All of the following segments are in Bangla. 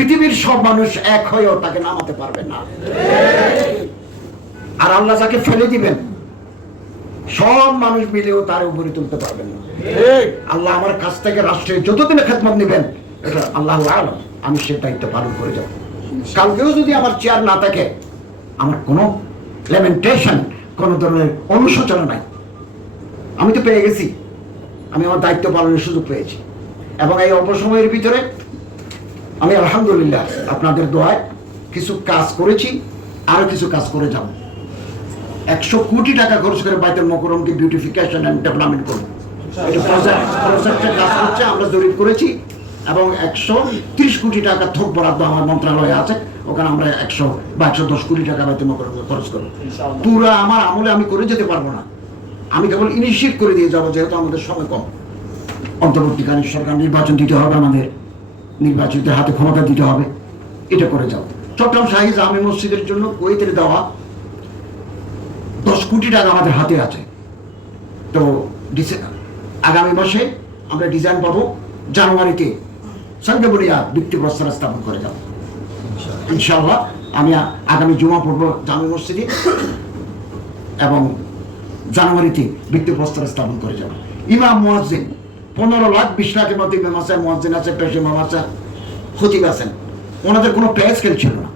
পৃথিবীর সব মানুষ এক হয়েও তাকে নামাতে পারবে না। আর আল্লাহ যাকে ফেলে দিবেন, সব মানুষ মিলেও তার উপরে তুলতে পারবেন না। আল্লাহ আমার কাছ থেকে রাষ্ট্রে যতদিন খেদমত নেবেন, এটা আল্লাহ আলম, আমি সে দায়িত্ব পালন করে যাব। কালকেও যদি আমার চেয়ার না থাকে, আমার কোনো লেমেন্টেশন কোনো ধরনের অনুশোচনা নাই। আমি তো পেয়ে গেছি। আমি আমার দায়িত্ব পালনের সুযোগ পেয়েছি। এবং এই অল্প সময়ের ভিতরে আমি আলহামদুলিল্লাহ আপনাদের দোয়ায় কিছু কাজ করেছি আরও কিছু কাজ করে যাব। একশো কোটি টাকা খরচ করে বাইতুল মকরমকে বিউটিফিকেশন অ্যান্ড ডেভেলপমেন্ট করব। এটা প্রজেক্ট প্রজেক্টের কাজ করছে আমরা জরিপ করেছি এবং একশো ত্রিশ কোটি টাকা থোক বরাদ্দ আমার মন্ত্রণালয়ে আছে ওখানে আমরা একশো বা একশো দশ কোটি টাকা বাইতুল মকরম খরচ করব। পুরো আমার আমলে আমি করে যেতে পারব না। আমি কেবল ইনিশিয়েট করে দিয়ে যাব যেহেতু আমাদের সময় কম। অন্তর্বর্তীকালীন সরকার নির্বাচন দিতে হবে আমাদের। নির্বাচিতের হাতে ক্ষমতা দিতে হবে। এটা করে যাও। চট্টগ্রাম শাহী জামে মসজিদের জন্য কুয়েতের দেওয়া দশ কোটি টাকা আমাদের হাতে আছে। তো আগামী মাসে আমরা ডিজাইন পাবো জানুয়ারিতে সঙ্গে বলিয়া প্রস্তর স্থাপন করে যাব। ইনশাআল্লাহ। আমি আগামী জুমা পড়ব জামে মসজিদে এবং জানুয়ারিতে ভিত্তি প্রস্তর স্থাপন করে যাব। ইমাম মুয়াজ্জিন পনেরো লাখ বিশ লাখের মধ্যে ইমাম আছে মুয়াজ্জিন আছে, পেশ ইমাম আছে, খতিব আছেন। ওনাদের কোনো পে স্কেল ছিল না।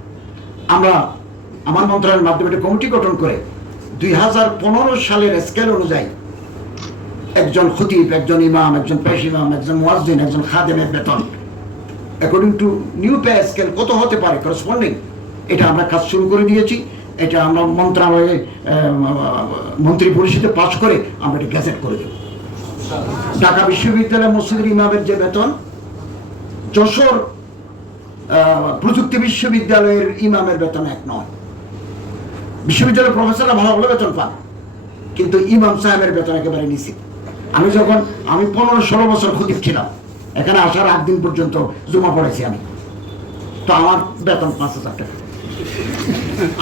আমরা, আমার মন্ত্রণালয়ের মাধ্যমে একটা কমিটি গঠন করে দুই হাজার পনেরো সালের স্কেল অনুযায়ী একজন খতিব, একজন ইমাম, একজন পেশ ইমাম, একজন মুয়াজ্জিন, একজন খাদেমের বেতন according to new pay scale কত হতে পারে করসপন্ডিং এটা আমরা কাজ শুরু করে দিয়েছি। এটা আমরা মন্ত্রণালয়ে মন্ত্রী পরিষদে পাশ করে আমরা এটা গ্যাজেট করে দেব। ঢাকা বিশ্ববিদ্যালয় মসজিদের ইমামের যে বেতন, যশোর প্রযুক্তি বিশ্ববিদ্যালয়ের ইমামের বেতন এক নয়। বিশ্ববিদ্যালয়ের প্রফেসররা ভালো ভালো বেতন পান, কিন্তু ইমাম সাহেবের বেতন একেবারে নিচে আমি যখন, আমি পনেরো ষোলো বছর খতিব ছিলাম, এখানে আসার আট দিন পর্যন্ত জমা পড়েছি আমি। তো আমার বেতন পাঁচ হাজার টাকা।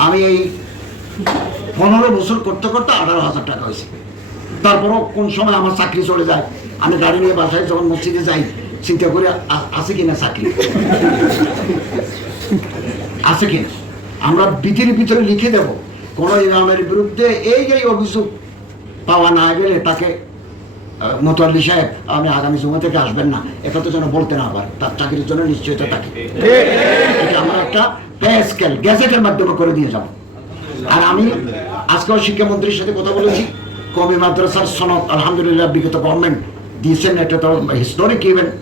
আমি এই পনেরো বছর করতে করতে আঠারো হাজার টাকা হয়েছে। তারপরও কোন সময় আমার চাকরি চলে যায়? আমি গাড়ি নিয়ে বাসায় যখন মসজিদে যাই, চিন্তা করে আছে কিনা চাকরি? আছে কিনা? আমরা বিধির ভিতরে লিখে দেব, কোন ইমামের বিরুদ্ধে এই যে অভিযোগ পাওয়া না গেলে তাকে মোতাল্লি সাহেব আমি আগামী সময় থেকে আসবেন না, এটা তো যেন বলতে না পারে, তার চাকরির জন্য নিশ্চয়তা থাকে এটা আমরা একটা পে গ্যাজেটের মাধ্যমে করে দিয়ে যাব। আর আমি আজকেও শিক্ষামন্ত্রীর সাথে কথা বলেছি। কমি মাদ্রাসার সনদ, আলহামদুলিল্লাহ, বিগত গভর্নমেন্ট দিয়েছেন, এটা তো হিস্টোরিক ইভেন্ট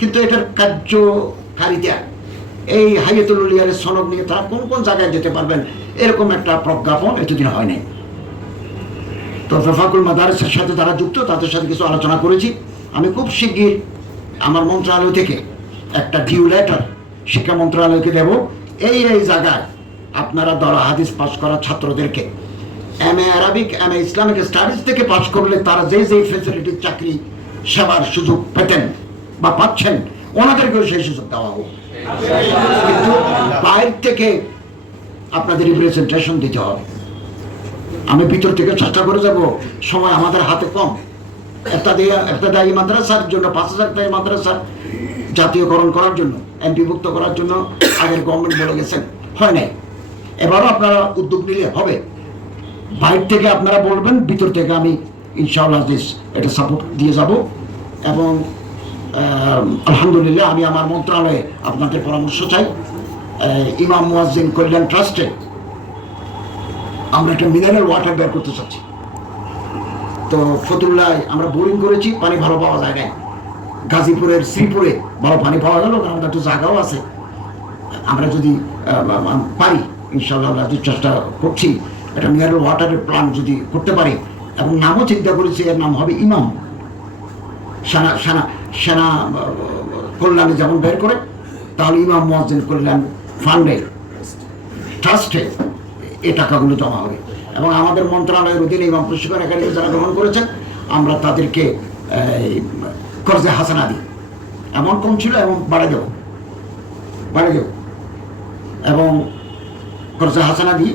কিন্তু এটার কার্যকারিতা, এই হাইয়াতুল উলিয়ারের সনদ নিয়ে তারা কোন কোন জায়গায় যেতে পারবেন, এরকম একটা প্রজ্ঞাপন এতদিন হয়নি। তো রফাকুল মাদারেসের সাথে তারা যুক্ত, তাদের সাথে কিছু আলোচনা করেছি। আমি খুব শিগগির আমার মন্ত্রণালয় থেকে একটা ডিউ লেটার শিক্ষা মন্ত্রণালয়কে দেব। এই এই জায়গায় আপনারা দরা হাদিস পাশ করা ছাত্রদেরকে M A Arabic M A Islamic studies থেকে পাশ করলে তারা যে যে ফেসিলিটির চাকরি সেবার সুযোগ পেতেন বা পাচ্ছেন, ওনাদেরকেও সেই সুযোগ দেওয়া হোক। কিন্তু বাইরে থেকে আপনাদের রিপ্রেজেন্টেশন দিতে হবে। আমি ভিতর থেকে চেষ্টা করে যাব, সময় আমাদের হাতে কম। একটা দিয়ে, একটা দায়ী মাদ্রাসার জন্য, পাঁচ হাজার দায়ী মাদ্রাসার জাতীয়করণ করার জন্য, এমপিভুক্ত করার জন্য আগের গভর্নমেন্ট বলে গেছেন। হয় নাই। এবারও আপনারা উদ্যোগ নিলে হবে। বাইরে থেকে আপনারা বলবেন, ভিতর থেকে আমি ইনশাআল্লাহ এটা সাপোর্ট দিয়ে যাব। এবং আলহামদুলিল্লাহ আমি আমার মন্ত্রণালয়ে আপনাদের পরামর্শ চাই। ইমাম মুয়াজ্জিন কল্যাণ ট্রাস্টে আমরা একটা মিনারেল ওয়াটার বের করতে চাচ্ছি। তো ফতুল্লায় আমরা বোরিং করেছি, পানি ভালো পাওয়া যায় না গাজীপুরের শ্রীপুরে ভালো পানি পাওয়া গেল, কারণ আমাদের একটু জায়গাও আছে। আমরা যদি পারি ইনশাল্লাহ চেষ্টা করছি একটা মিনারেল ওয়াটারের প্ল্যান যদি করতে পারি, এবং নামও চিন্তা করেছি, এর নাম হবে ইমাম। সেনা সেনা সেনা কল্যাণে যেমন বের করে, তাহলে ইমাম মহাজিন কল্যাণ ফান্ডে ট্রাস্টে এ টাকাগুলো জমা হবে। এবং আমাদের মন্ত্রণালয়ের অধীনে ইমাম প্রশিক্ষণ একাডেমি যারা গ্রহণ করেছেন, আমরা তাদেরকে কর্জে হাসানা দিই। এমন কম ছিল এবং বাড়ে দেব বাড়ে দেব এবং কর্জে হাসানা দিই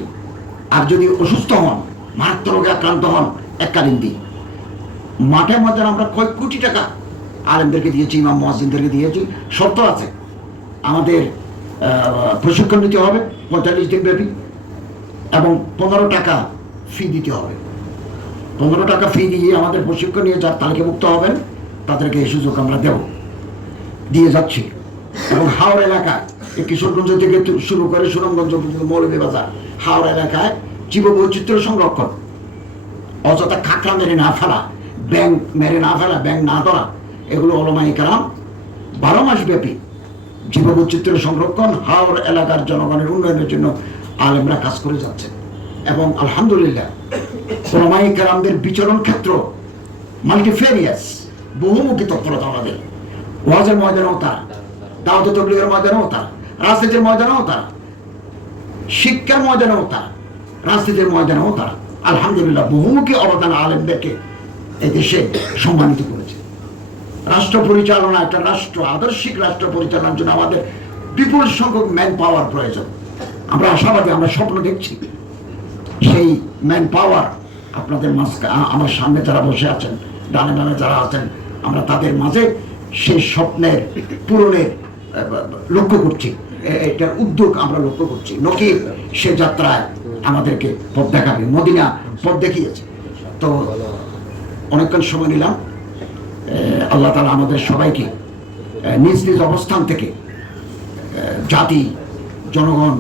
আর যদি অসুস্থ হন, মারাত্মক রোগে আক্রান্ত হন, এককালীন দিই মাঠে মধ্যে আমরা কয়েক কোটি টাকা আলেমদেরকে দিয়েছি, ইমাম মহাজিনদেরকে দিয়েছি, শর্ত আছে। আমাদের প্রশিক্ষণ নিতে হবে, পঁয়তাল্লিশ দিন ব্যাপী, এবং পনেরো টাকা ফি দিতে হবে। পনেরো টাকা ফি দিয়ে আমাদের প্রশিক্ষণ নিয়ে যার তালিকাভুক্ত হবেন, তাদেরকে এই সুযোগ আমরা দেব। দিয়ে যাচ্ছি। এবং হাওড় এলাকায়, এই কিশোরগঞ্জ থেকে শুরু করে সুনামগঞ্জ পর্যন্ত মৌলভীবাজার হাওড় এলাকায় জীববৈচিত্র্য সংরক্ষণ। অযথা খাকড়া মেরে না ফেলা, ব্যাং মেরে না ফেলা, ব্যাং না ধরা, এগুলো অলমাই কালাম বারো মাস ব্যাপী জীববৈচিত্র্য সংরক্ষণ হাওড় এলাকার জনগণের উন্নয়নের জন্য আলেমরা কাজ করে যাচ্ছে। এবং আলহামদুলিল্লাহ ওলামাই কালামদের বিচরণ ক্ষেত্র মাল্টিফেরিয়াস বহুমুখী তৎপরতা আমাদের। ওয়াজের ময়দানেও তারা, দাওয়াত তবলিগের ময়দানেও তারা, রাজনীতির ময়দানেও তারা শিক্ষার ময়দানেও তারা, রাজনীতির ময়দানেও তারা। আলহামদুলিল্লাহ বহুমুখী অবদান আলেমদেরকে এই দেশে সম্মানিত করেছে। রাষ্ট্র পরিচালনা, একটা রাষ্ট্র, আদর্শিক রাষ্ট্র পরিচালনার জন্য আমাদের বিপুল সংখ্যক ম্যান পাওয়ার প্রয়োজন। আমরা আশাবাদী, আমরা স্বপ্ন দেখছি। সেই ম্যান পাওয়ার আপনাদের মাঝে আমার সামনে যারা বসে আছেন, ডানে ডানে যারা আছেন, আমরা তাদের মাঝে সেই স্বপ্নের পূরণের লক্ষ্য করছি। এটার উদ্যোগ আমরা লক্ষ্য করছি। নকির সে যাত্রায় আমাদেরকে পথ দেখাবে। মদিনা পথ দেখিয়েছে। তো অনেকক্ষণ সময় নিলাম। আল্লাহ তালা আমাদের সবাইকে নিজ নিজ অবস্থান থেকে জাতি, জনগণ